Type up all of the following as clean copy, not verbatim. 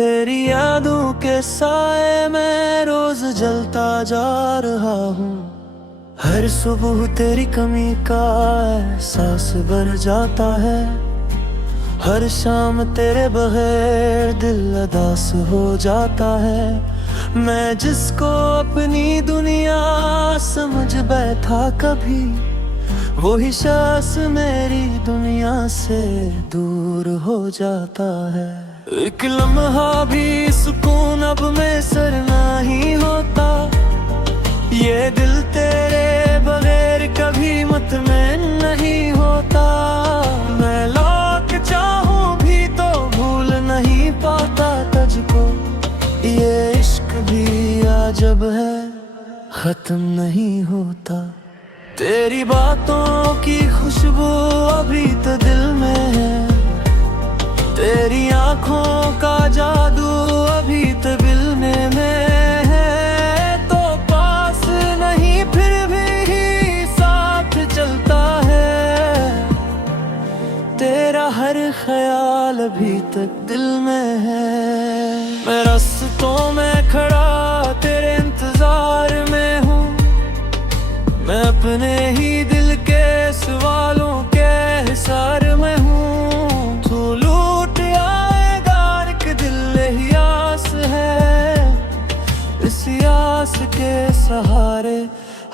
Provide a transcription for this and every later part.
तेरी यादों के साए में रोज जलता जा रहा हूँ। हर सुबह तेरी कमी का एहसास बढ़ जाता है। हर शाम तेरे बगैर दिल उदास हो जाता है। मैं जिसको अपनी दुनिया समझ बैठा कभी, वही शख्स मेरी दुनिया से दूर हो जाता है। एक लम्हा भी सुकून अब मैसर नहीं होता। ये दिल तेरे बगैर कभी मुतमैन नहीं होता। मैं लाख चाहूं भी तो भूल नहीं पाता तुझको। ये इश्क भी अजब है, खत्म नहीं होता। तेरी बातों की खुशबू अभी तो दिल में है। तेरी आँखों का जादू अभी तो दिलने में है। तो पास नहीं फिर भी साथ चलता है। तेरा हर ख्याल अभी तक दिल में है। मैं रास्तों में खड़ा तेरे इंतजार में हूँ। मैं अपने ही दिल के सवालों के हिसार में हूँ। तू लूट आएगा एक दिल ही आस है। इस आस के सहारे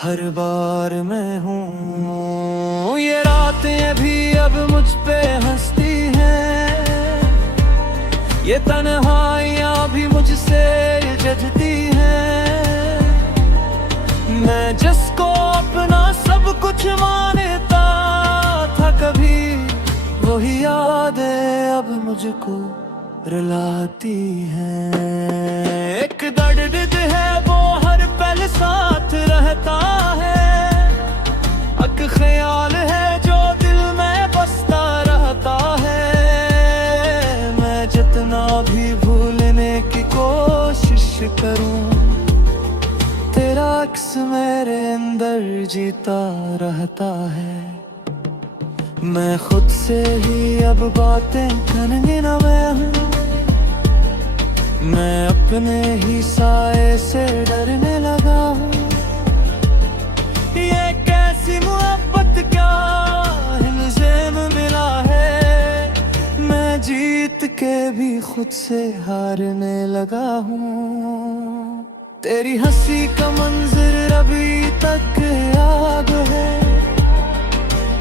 हर बार मैं हूँ। ये रातें भी अब मुझ पे हंसती हैं। ये तन्हाइयाँ भी मुझसे जजती हैं। मैं जिसको अपना सब कुछ मानता था कभी, वही यादें अब मुझको रुलाती हैं। एक दर्द है वो हर पल साथ रहता है। एक ख्याल है जो दिल में बसता रहता है। मैं जितना भी भूलने की कोशिश करूं, तेरा अक्स मेरे अंदर जीता रहता है। मैं खुद से ही अब बातें करने न मैं हूँ। मैं अपने ही साए से डरने लगा हूँ। ये कैसी मोहब्बत क्या इल्ज़ाम मिला है। मैं जीत के भी खुद से हारने लगा हूँ। तेरी हंसी का मंजर अभी तक याद है।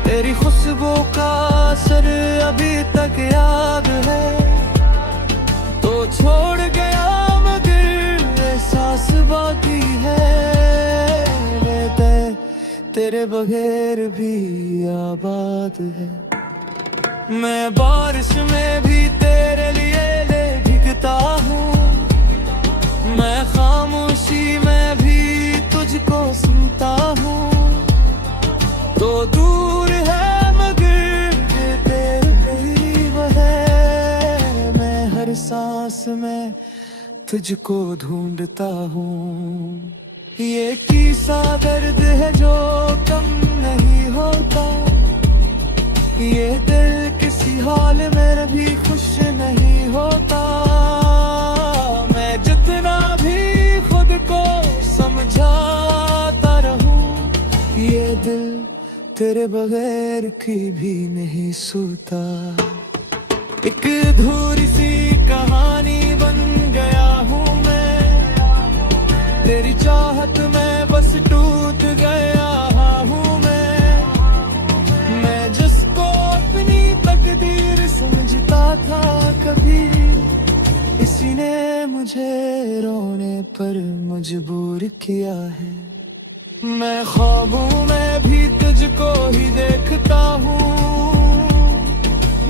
तेरी खुशबू का असर अभी तक याद है। तो छोड़ गया मगर एहसास बाकी है। तेरे बगैर भी आबाद है। मैं बारिश में भी तेरे लिए भीगता हूँ। मैं खामोशी में भी तुझको सुनता हूँ। तो दूर है मगर तेरे करीब है। मैं हर सांस में तुझको ढूंढता हूँ। ये किसा दर्द है जो कम नहीं होता। ये दिल किसी हाल में भी खुश नहीं होता। मैं जितना भी खुद को समझाता रहूं, ये दिल तेरे बगैर की भी नहीं सोता। एक अधूरी सी कहानी बन गया हूँ मैं। तेरी चाहत में बस टूट गया हूँ मैं जिसको अपनी तकदीर समझता था कभी, इसी ने मुझे रोने पर मजबूर किया है। मैं ख्वाबों में भी तुझको ही देखता हूँ।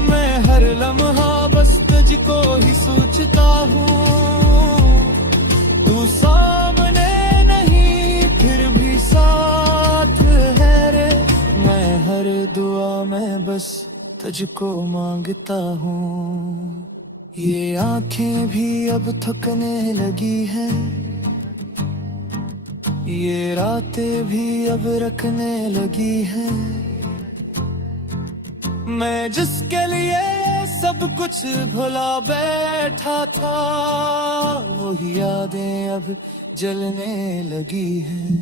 मैं हर लम्हा बस तुझको ही सोचता हूँ। तू सामने नहीं फिर भी साथ है रे। मैं हर दुआ में बस तुझको मांगता हूँ। ये आंखें भी अब थकने लगी हैं। ये रातें भी अब रखने लगी हैं। मैं जिसके लिए सब कुछ भुला बैठा था, वही यादें अब जलने लगी हैं।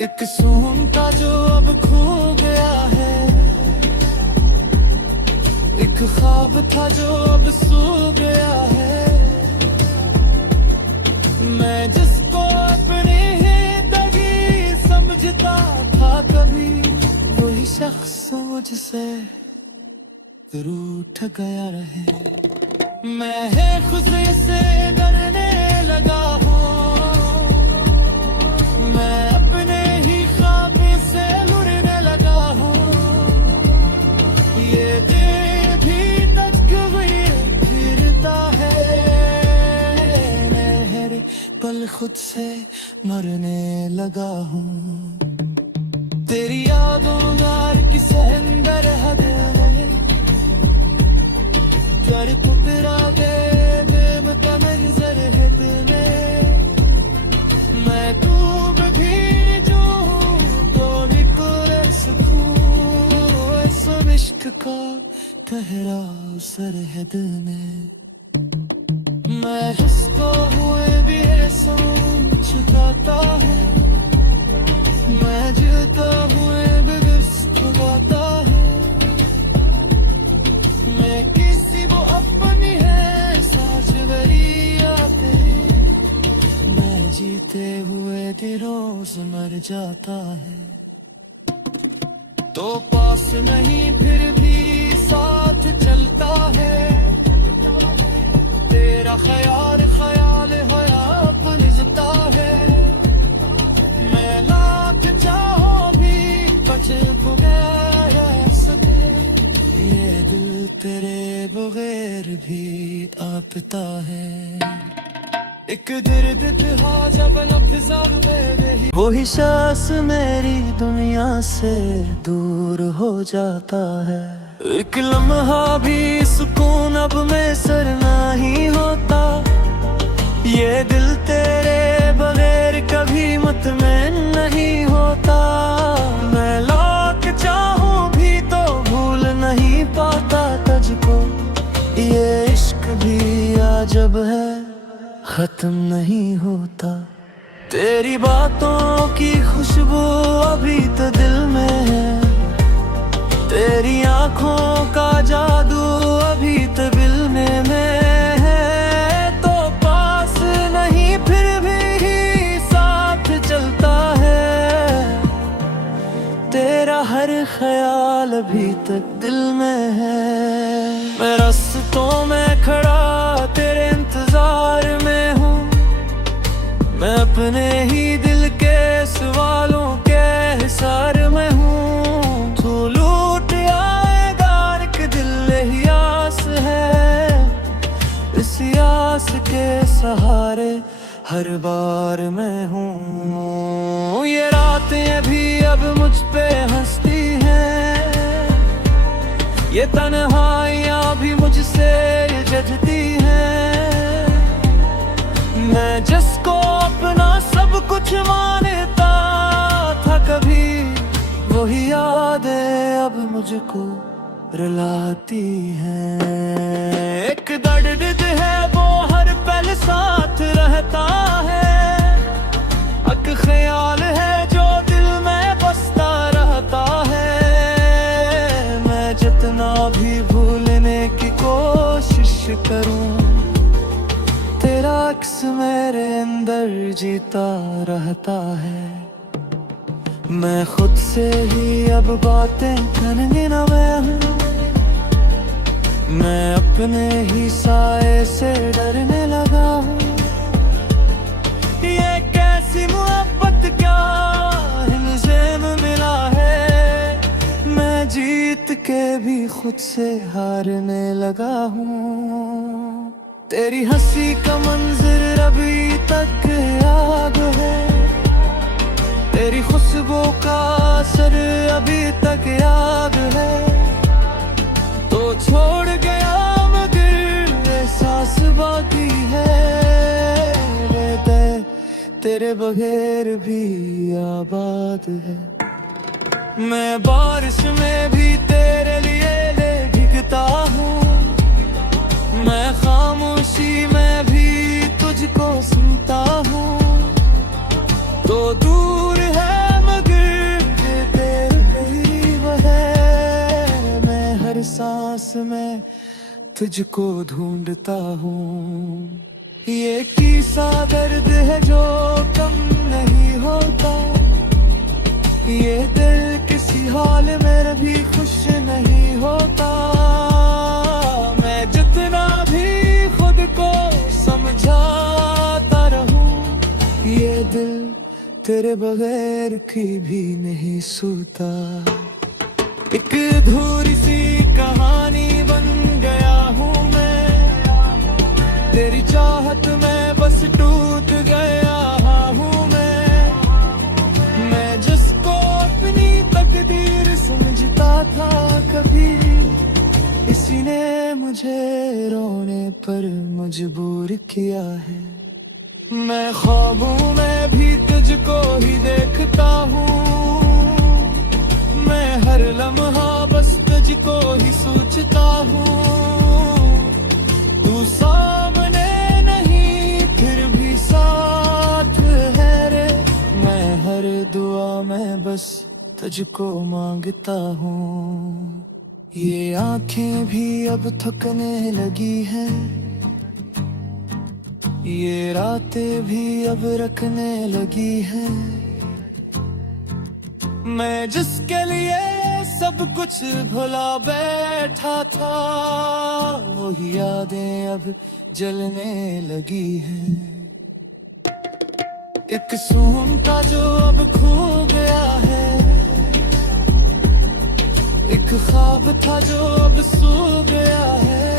एक सुकून था जो अब खो गया है, एक ख्वाब था जो अब सो गया है। मैं जिसको अपनी ही दगी समझता था कभी, वही शख्स मुझसे रूठ गया रहे। मैं है खुशी से डरने लगा हूँ, मैं अपने ही ख्वाब से लुढ़ने लगा हूँ। ये दिल भी तकबीर फिरता है, मैं हर पल खुद से मरने लगा हूँ। तेरी यादों यार की सहंदर हद कर टुकड़ा दे बेमका मंजर है दिल में। मैं डूब भी जो तो निकले सुकून, ऐसा इश्क का गहरा असर है दिल में। मैं जिसको हुए भी ऐसा छुपाता है, मैं जीता हुए भी गाता है। मैं किसी वो अपनी है साजवरिया पे, मैं जीते हुए रोज मर जाता है। तो पास नहीं फिर भी साथ चलता है, तेरा ख्याल ख्याल हयात लिखता है। मैं लाख चाहो भी बचे गया सके, ये दिल तेरे बगैर भी आपता है। एक दर्द था जब लफ्ज़ों में रही, वही सांस मेरी दुनिया से दूर हो जाता है। एक लम्हा भी सुकून अब मैसर नहीं होता, ये दिल तेरे बगैर कभी मुतमैन नहीं होता। मैं लाख चाहूं भी तो भूल नहीं पाता तुझको, ये इश्क भी अजब है खत्म नहीं होता। तेरी बातों की खुशबू अभी तो दिल में है, तेरी आंखों का जादू अभी तो दिल में है। तो पास नहीं फिर भी साथ चलता है, तेरा हर ख्याल अभी तक दिल में है। मैं रास्तों में खड़ा तेरे इंतजार में हूँ, मैं अपने ही दिल के सवालों के हिसार में हूँ। तू लूट आएगा एक दिल ही आस है, इस आस के सहारे हर बार मैं हूँ। ये रातें भी अब मुझ पे हंसती हैं, ये तन्हाइयाँ भी मुझसे जजती हैं। मैं जिसको अपना सब कुछ मानता था कभी, वही यादें अब मुझको रुलाती हैं। एक दर्द है वो हर पल साथ रहता है, एक ख्याल है जो दिल में बसता रहता है। मैं जितना भी भूलने की कोशिश करूं, तेरा अक्स मेरे अंदर जीता रहता है। मैं खुद से ही अब बातें करने न मैं हूँ, मैं अपने ही साए से डरने लगा हूँ। ये कैसी मोहब्बत क्या इल्ज़ाम मिला है, मैं जीत के भी खुद से हारने लगा हूँ। तेरी हंसी का मंजर अभी तक याद है, तेरी खुशबू का असर अभी तक याद है। तो छोड़ गया मगर एहसास बाकी है, तेरे बगैर भी आबाद है। मैं बारिश में भी तेरे लिए भीगता पीता हूँ। मैं खामोशी में भी तुझको सुनता हूँ। तो दूर है मगर तेरे करीब है। मैं हर सांस में तुझको ढूंढता हूँ। ये किस्सा दर्द है जो कम नहीं होता। ये दिल किसी हाल में भी खुश नहीं होता। मैं जितना भी खुद को समझाता रहूं, ये दिल तेरे बगैर की भी नहीं सोता। एक अधूरी सी कहानी बन गया हूँ मैं, तेरी चाहत में बस टूट गया हूँ मैं जिसको अपनी तकदीर समझता था कभी, इसी ने मुझे रोने पर मजबूर किया है। मैं ख्वाबों में भी तुझको ही देखता हूँ। मैं हर लम्हा बस तुझको ही सोचता हूँ। तू सामने नहीं फिर भी साथ है रे। मैं हर दुआ में बस तुझको मांगता हूँ। ये आंखें भी अब थकने लगी हैं, ये रातें भी अब रखने लगी हैं। मैं जिसके लिए सब कुछ भुला बैठा था, वही यादें अब जलने लगी हैं। एक सुकून था जो अब खो गया है, एक ख्वाब था जो अब सो गया है।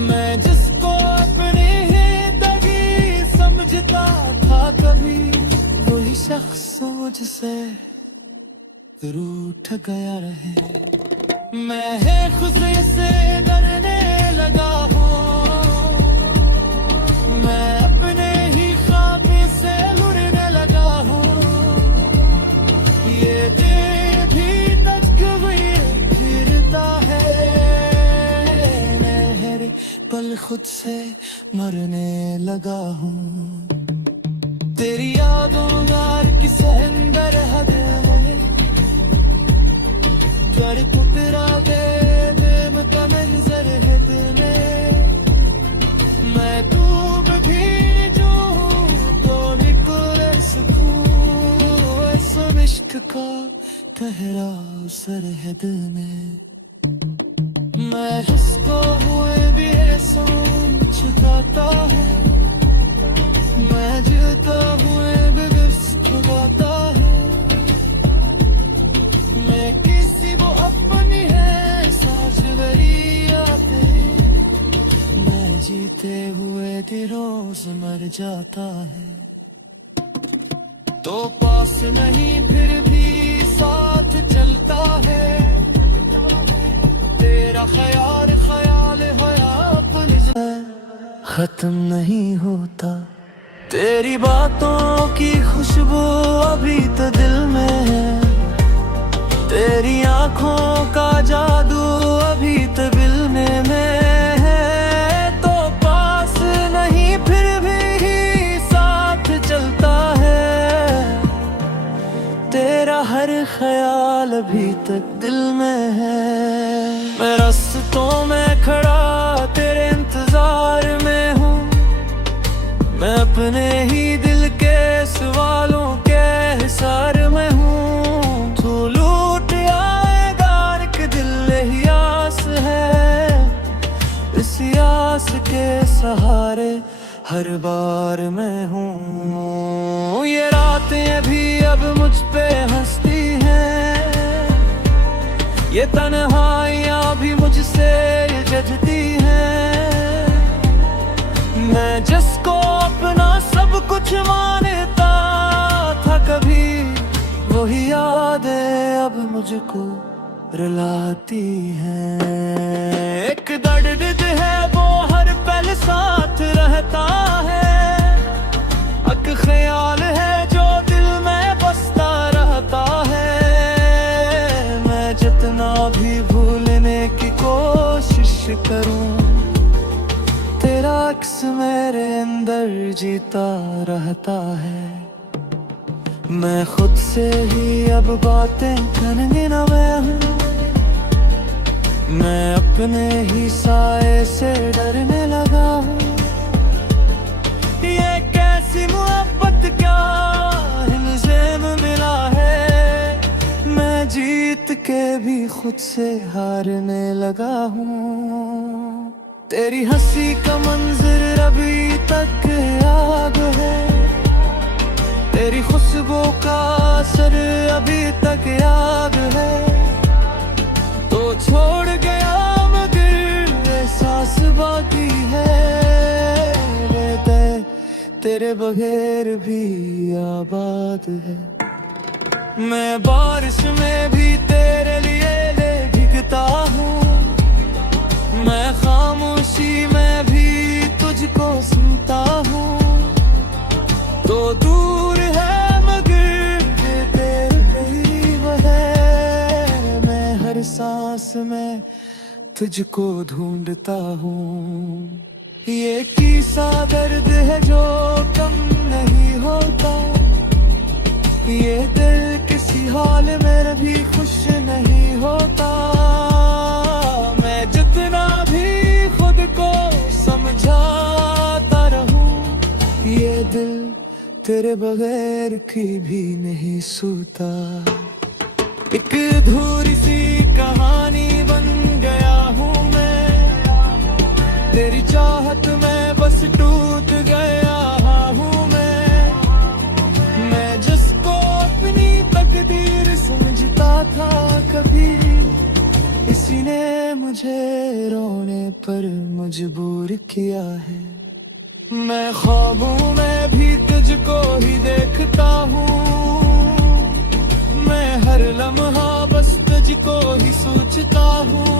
मैं जिसको अपनी ही दगी समझता था कभी, वही शख्स मुझसे रूठ गया रहे। मैं है खुशी से डरने लगा हूँ, मैं अपने ही ख्वाब से लुढ़ने लगा हूँ। ये दिल भी तकवीर फिरता है, मैं हर पल खुद से मरने लगा हूँ। तेरी यादों यार की सहंदर हद है, कर ठुकरा दे बेमता मंजर है दिल में। मैं डूब भी जो तो निकले सुकून, ऐसा इश्क का गहरा सरहद में। मैं उसको हुए भी एहसान छुपाता है, मैं जीता हुए भी गाता है। मैं किसी वो अपनी है साजवरिया पे, मैं जीते हुए रोज मर जाता है। तो पास नहीं फिर भी साथ चलता है, तेरा ख्याल ख्याल है खत्म नहीं होता। तेरी बातों की खुशबू अभी तो दिल में है, तेरी आंखों का जादू अभी तो मिलने में है। तो पास नहीं फिर भी साथ चलता है, तेरा हर ख्याल अभी तक दिल में है। मैं रास्तों में खड़ा तेरे इंतजार में हूँ, मैं अपने ही दिल के सवालों के हिसार में हूँ। तू लूट आएगा एक दिल ही आस है, इस आस के सहारे हर बार मैं हूँ। ये रातें भी अब मुझ पे हंसती हैं, ये तन्हाइयाँ भी मुझसे जजती हैं। मैं जिसको अपना सब कुछ मानता था कभी, वही यादें अब मुझको रुलाती हैं। एक दर्द है वो हर पल साथ रहता है, एक ख्याल है जो दिल में बसता रहता है। मैं जितना भी भूल करूं, तेरा अक्स मेरे अंदर जीता रहता है। मैं खुद से ही अब बातें करने न मैं हूँ, मैं अपने ही साए से डरने लगा हूँ। ये कैसी मोहब्बत क्या इल्ज़ाम मिला है, मैं जीत के भी खुद से हारने लगा हूँ। तेरी हंसी का मंजर अभी तक याद है, तेरी खुशबू का असर अभी तक याद है। तो छोड़ गया मगर एहसास बाकी है, तेरे बगैर भी आबाद है। मैं बारिश में भी तेरे लिए भीगता हूँ, मैं खामोशी में भी तुझको सुनता हूँ। तो दूर है मगर तेरे करीब है, मैं हर सांस में तुझको ढूंढता हूँ। ये किसा दर्द है जो कम नहीं होता, ये दिल किसी हाल में भी खुश नहीं होता। मैं जितना भी खुद को समझाता रहूं, ये दिल तेरे बगैर की भी नहीं सूता। एक अधूरी सी कहानी बन गया हूँ मैं, तेरी चाहत में बस टूट गया हूँ मैं जिसको अपनी तकदीर समझता था कभी, इसी ने मुझे रोने पर मजबूर किया है। मैं ख्वाबों में भी तुझको ही देखता हूँ, मैं हर लम्हा बस तुझको ही सोचता हूँ।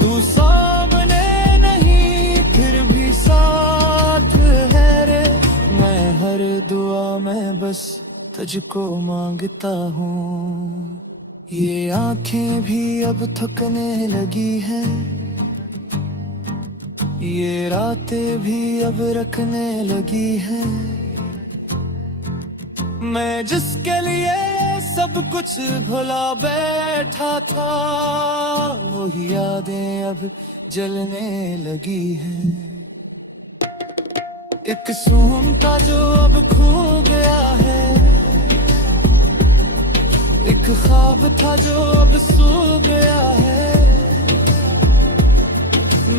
तू सामने नहीं फिर भी साथ है रे, मैं हर दुआ में बस तुझको मांगता हूँ। ये आंखें भी अब थकने लगी हैं, ये रातें भी अब रखने लगी हैं। मैं जिसके लिए सब कुछ भुला बैठा था, वही यादें अब जलने लगी हैं। एक सुकून था जो अब खो गया है, एक ख्वाब था जो अब सो गया है।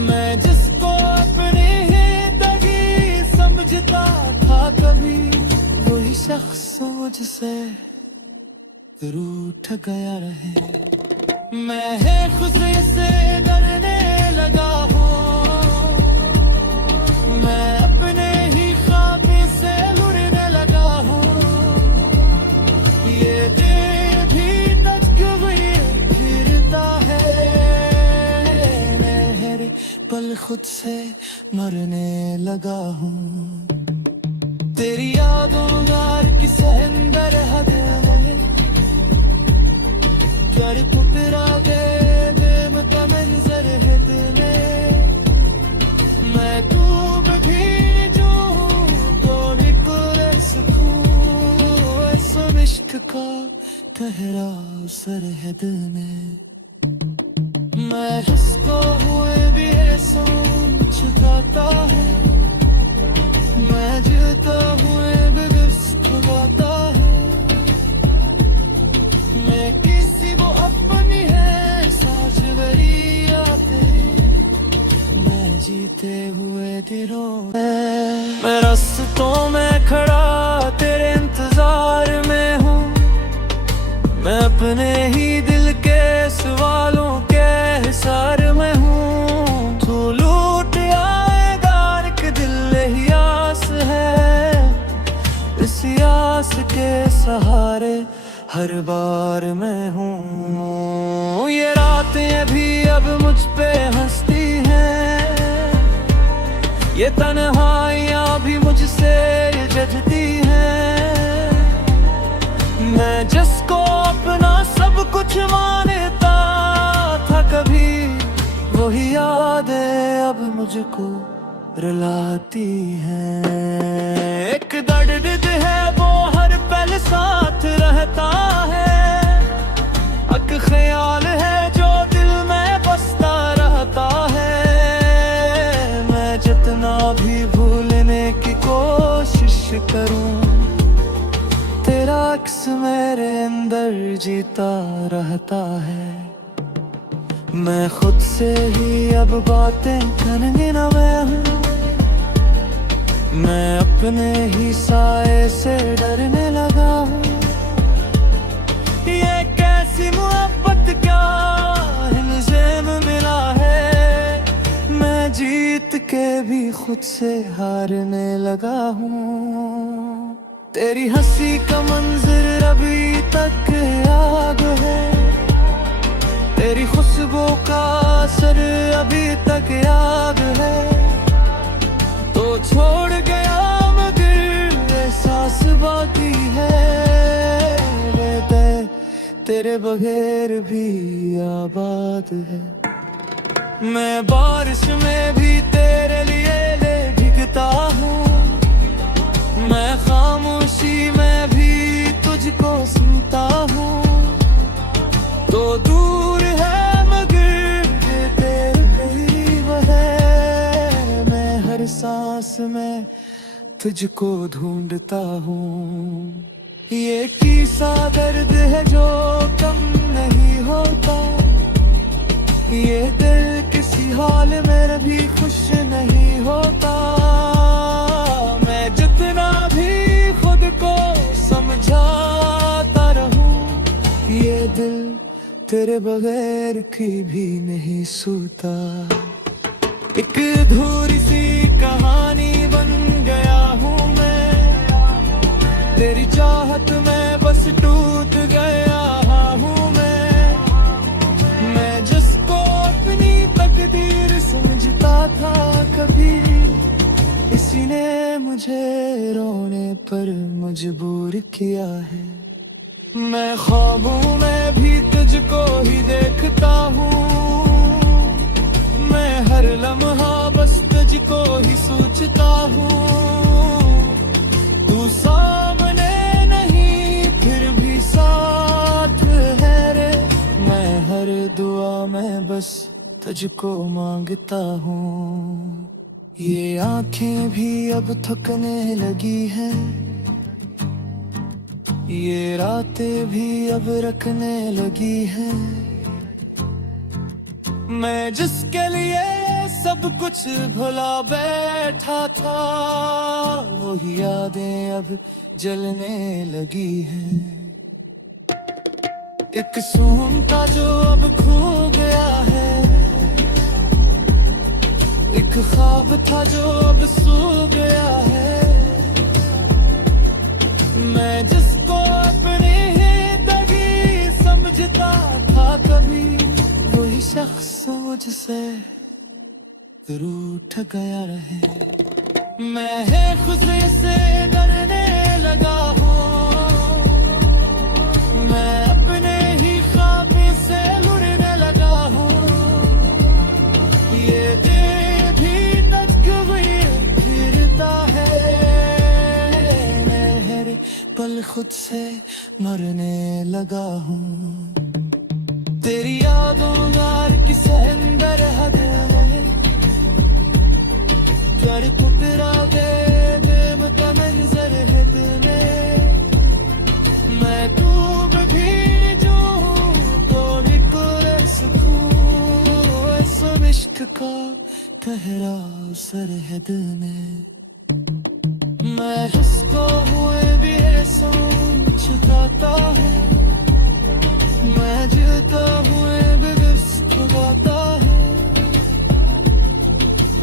मैं जिसको अपनी ही दगी समझता था कभी, वही शख्स मुझसे रूठ गया रहे। मैं खुशी से डरने लगा हूँ, मैं अपने ही ख्वाब से लुढ़ने लगा हूँ। ये दिल भी तकबीर फिरता है, मैं हर पल खुद से मरने लगा हूँ। तेरी यादों यार की सहंदर हद है, कर टुकरा गए बेमता मंजर है दिल में। मैं डूब भी जाऊं तो निकले सुकून, ऐसा इश्क का ठहरा सरहद में। मैं जिसको हुए भी ऐसा छुपाता है, मैं जीता हुए भी गाता है। मैं किसी वो अपनी है साज वरिया पे, मैं जीते हुए दिनों मैं रास्तों में खड़ा तेरे इंतजार में हूँ, मैं अपने ही दिल के सवालों के हिसार में हूँ। तू लूट आएगा एक दिल ही आस है, इस आस के सहारे हर बार मैं हूँ। ये रातें भी अब मुझ पे हंसती हैं, ये तन्हाइयाँ भी मुझसे जजती हैं। मैं जिसको अपना सब कुछ मानता था कभी, यादें अब मुझको रुलाती हैं। एक दर्द है वो हर पल साथ रहता है, एक ख्याल है जो दिल में बसता रहता है। मैं जितना भी भूलने की कोशिश करूं, तेरा अक्स मेरे अंदर जीता रहता है। मैं खुद से ही अब बातें करने न मैं हूँ, मैं अपने ही साए से डरने लगा हूँ। ये कैसी मोहब्बत क्या इल्ज़ाम मिला है, मैं जीत के भी खुद से हारने लगा हूँ। तेरी हंसी का मंजर अभी तक याद है, तेरी खुशबू का असर अभी तक याद है। तो छोड़ गया मगर एहसास बाकी है, तेरे बगैर भी आबाद है। मैं बारिश में भी तेरे लिए भीगता हूँ, मैं खामोशी में भी तुझको सुनता हूँ। तो दूर है मगर तेरे करीब है, मैं हर सांस में तुझको ढूंढता हूँ। ये किसा दर्द है जो कम नहीं होता, ये दिल किसी हाल में भी खुश नहीं होता। मैं जितना भी खुद को समझाता रहूं, ये दिल तेरे बगैर की भी नहीं सोता। एक अधूरी सी कहानी बन गया हूँ मैं, तेरी चाहत में बस टूट गया हूँ मैं जिसको अपनी तकदीर समझता था कभी, इसी ने मुझे रोने पर मजबूर किया है। मैं ख्वाबों में भी तुझको ही देखता हूँ, मैं हर लम्हा बस तुझको ही सोचता हूँ। तू सामने नहीं फिर भी साथ है रे, मैं हर दुआ में बस तुझको मांगता हूँ। ये आंखें भी अब थकने लगी हैं, ये रातें भी अब रखने लगी हैं। मैं जिसके लिए सब कुछ भुला बैठा था, वही यादें अब जलने लगी हैं। एक सुकून था जो अब खो गया है, एक ख्वाब था जो अब सो गया है। मैं जिसको अपनी ही दगी समझता था कभी, वही शख्स मुझसे रूठ गया रहे। मैं है खुशी से डरने लगा हूँ, मैं अपने ही ख्वाब से लुढ़ने लगा हूँ। ये दिल भी तकवीर फिरता है, मैं हर पल खुद से मरने लगा हूँ। तेरी यादों यार की सहंदर हद कर टुकड़ा दे बेमता मंजर है दिल में। मैं डूब भी जाऊं तो निकले सुकून, ऐसा इश्क का गहरा असर है दिल में। मैं जिसको हुए भी ऐसा छुपाता है, मैं जीता हुए भी गाता है।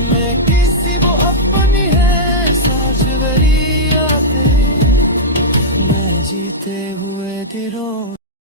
मैं किसी वो अपनी है साझ वरियाते, मैं जीते हुए दिलों